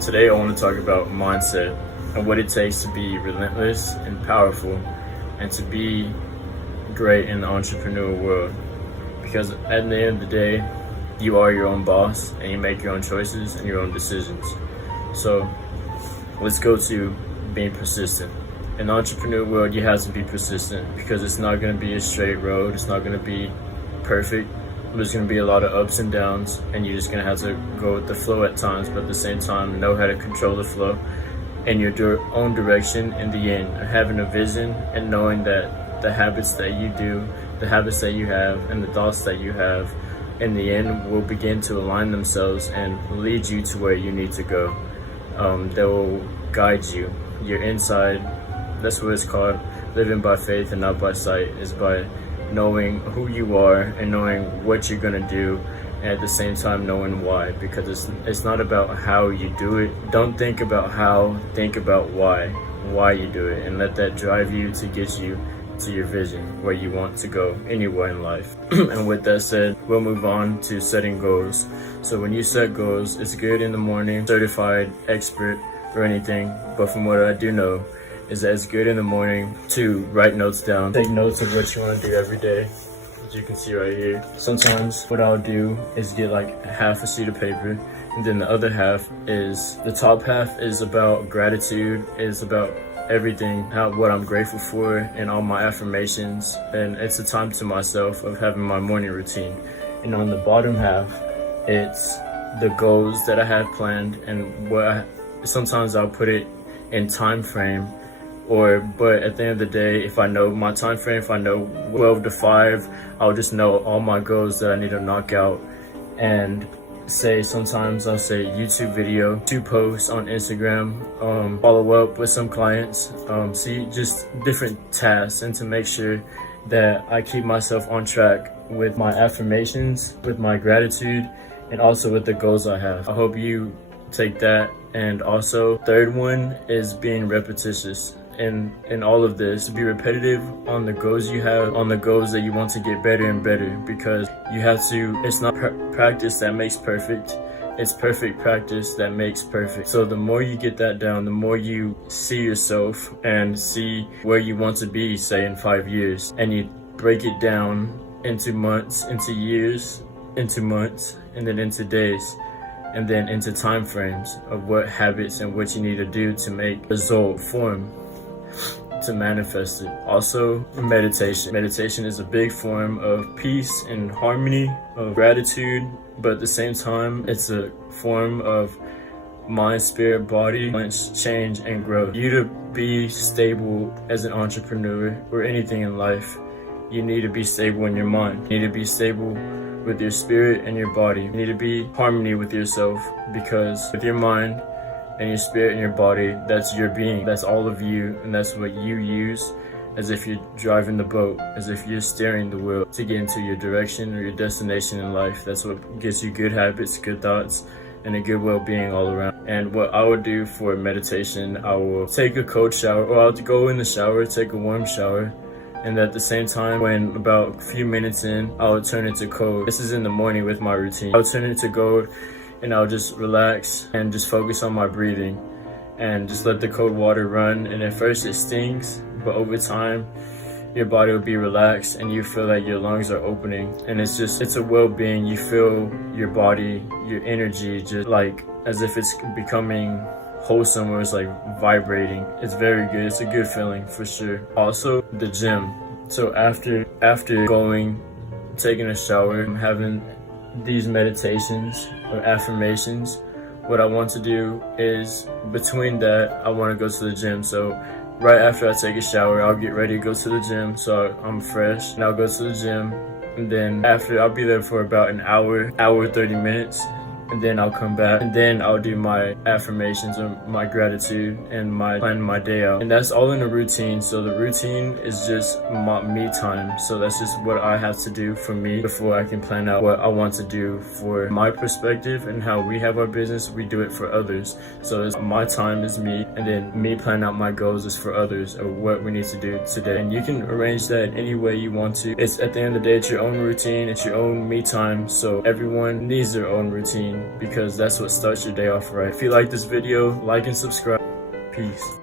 Today I want to talk about mindset and what it takes to be relentless and powerful and to be great in the entrepreneurial world. Because at the end of the day, you are your own boss and you make your own choices and your own decisions. So let's go to being persistent. In the entrepreneur world, you have to be persistent because it's not going to be a straight road. It's not going to be perfect. There's going to be a lot of ups and downs, and you're just going to have to go with the flow at times, but at the same time, know how to control the flow in your own direction in the end. Having a vision and knowing that the habits that you do, the habits that you have, and the thoughts that you have, in the end will begin to align themselves and lead you to where you need to go. They will guide you. Your inside, that's what it's called. Living by faith and not by sight is by knowing who you are and knowing what you're gonna do, and at the same time knowing why, because it's not about how you do it. Don't think about how, think about why you do it, and let that drive you to get you to your vision, where you want to go anywhere in life. And with that said, we'll move on to setting goals. So when you set goals, it's good in the morning, certified expert or anything, but from what I do know, is that it's good in the morning to write notes down. Take notes of what you want to do every day, as you can see right here. Sometimes what I'll do is get like half a sheet of paper, and then the other half is, the top half is about gratitude, is about everything, what I'm grateful for, and all my affirmations, and it's a time to myself of having my morning routine. And on the bottom half, it's the goals that I have planned, and sometimes I'll put it in time frame, but at the end of the day, if I know my time frame, if I know 12 to 5, I'll just know all my goals that I need to knock out. And sometimes I'll say YouTube video, 2 posts on Instagram, follow up with some clients, see just different tasks, and to make sure that I keep myself on track with my affirmations, with my gratitude, and also with the goals I have. I hope you take that. And also, third one is being repetitious. In all of this, be repetitive on the goals you have, on the goals that you want to get better and better, because you have to, it's not practice that makes perfect, it's perfect practice that makes perfect. So the more you get that down, the more you see yourself and see where you want to be, say in 5 years, and you break it down into months, into years, into months, and then into days, and then into time frames of what habits and what you need to do to make result form, to manifest it. Also, meditation. Meditation is a big form of peace and harmony, of gratitude, but at the same time, it's a form of mind, spirit, body, change, and growth. You to be stable as an entrepreneur or anything in life, you need to be stable in your mind. You need to be stable with your spirit and your body. You need to be harmony with yourself, because with your mind and your spirit and your body, that's your being, that's all of you, and that's what you use as if you're driving the boat, as if you're steering the wheel to get into your direction or your destination in life. That's what gives you good habits, good thoughts, and a good well-being all around. And what I would do for meditation, I will take a cold shower, or I'll go in the shower, take a warm shower, and at the same time, when about a few minutes in, I would turn it to cold. This is in the morning with my routine. I would turn it to cold, and I'll just relax and just focus on my breathing and just let the cold water run. And at first it stings, but over time your body will be relaxed and you feel like your lungs are opening, and it's a well-being. You feel your body, your energy, just like as if it's becoming wholesome, or it's like vibrating. It's very good. It's a good feeling for sure. Also, the gym. So after going, taking a shower, having these meditations or affirmations, what I want to do is, between that, I want to go to the gym. So right after I take a shower, I'll get ready to go to the gym, so I'm fresh, and I'll go to the gym, and then after, I'll be there for about an hour 30 minutes, and then I'll come back, and then I'll do my affirmations or my gratitude and plan my day out. And that's all in a routine. So the routine is just my me time. So that's just what I have to do for me before I can plan out what I want to do for my perspective and how we have our business. We do it for others. So it's my time is me, and then me plan out my goals is for others, or what we need to do today. And you can arrange that any way you want to. It's at the end of the day, it's your own routine, it's your own me time. So everyone needs their own routine. because that's what starts your day off right. If you like this video, like and subscribe. Peace.